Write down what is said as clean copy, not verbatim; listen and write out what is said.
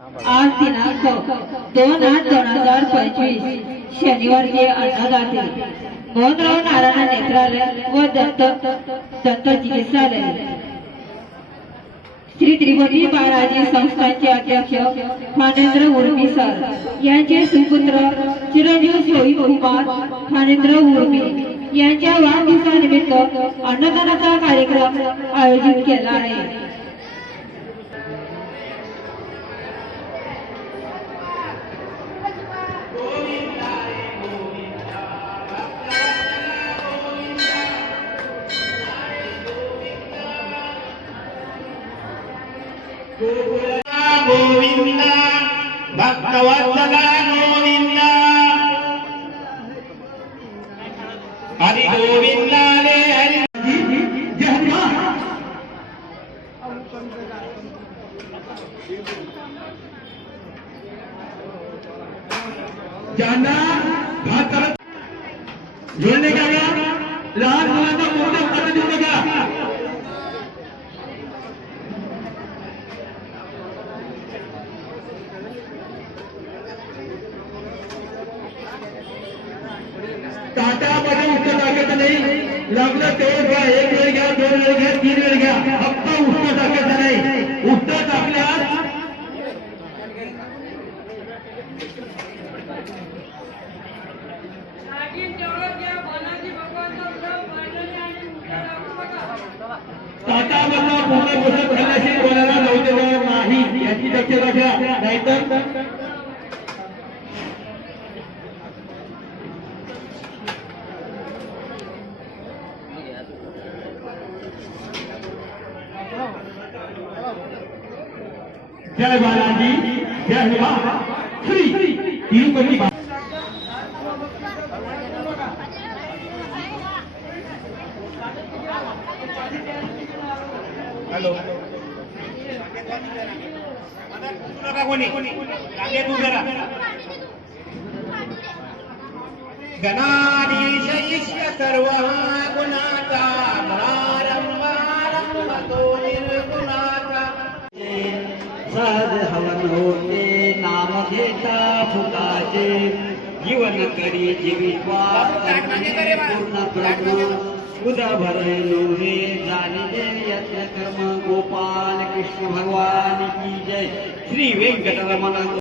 आज दिनांक 2/8/2025 शनिवार के अन्नदाते मोहनराव नारायण नेत्रालय व दंत चिकित्सालय श्री त्रिभुवन बाळाजी संस्थानचे अध्यक्ष फानेंद्र उर्मी सर यांचे सुपुत्र चिरंजीव सोई कुमार फानेंद्र उर्मी यांच्या वाढदिवसानिमित्त अन्नदानाचा कार्यक्रम आयोजित केला आहे। गोविंद भक्तवत्सला गोविंद हरि गोविंद रे हरि ज्यांना जोडले का लहान मुलांना मोठ्या हात देऊ नका। ताटामध्ये उत्तर टाकायचं नाही, लागलं तेवढं घ्या, एक वेळ घ्या, दोन वेळ घ्या, तीन वेळ घ्या, फक्त उत्तर टाकायचं नाही। उत्तर टाकल्यास ताटामधला पूर्ण गोष्ट खाल्ल्याशी कोणाला नव्हते नाही याची दक्षता घ्या, नाहीतर जय बालाजी जय मां श्री तिरुपति। हॅलो कोणी गणाधीश ईश्वर सर्व गुणाचा प्रारंभारंभतो निर्गुणाचा सहज हवन होते नाम घेता फुकाचे जीवन करी जीवित्वा पूर्ण ब्रह्म उदा भरे लोहे जानिले यज्ञ कर्म गोपाल कृष्ण भगवान की जय। श्री वेंकटरमण।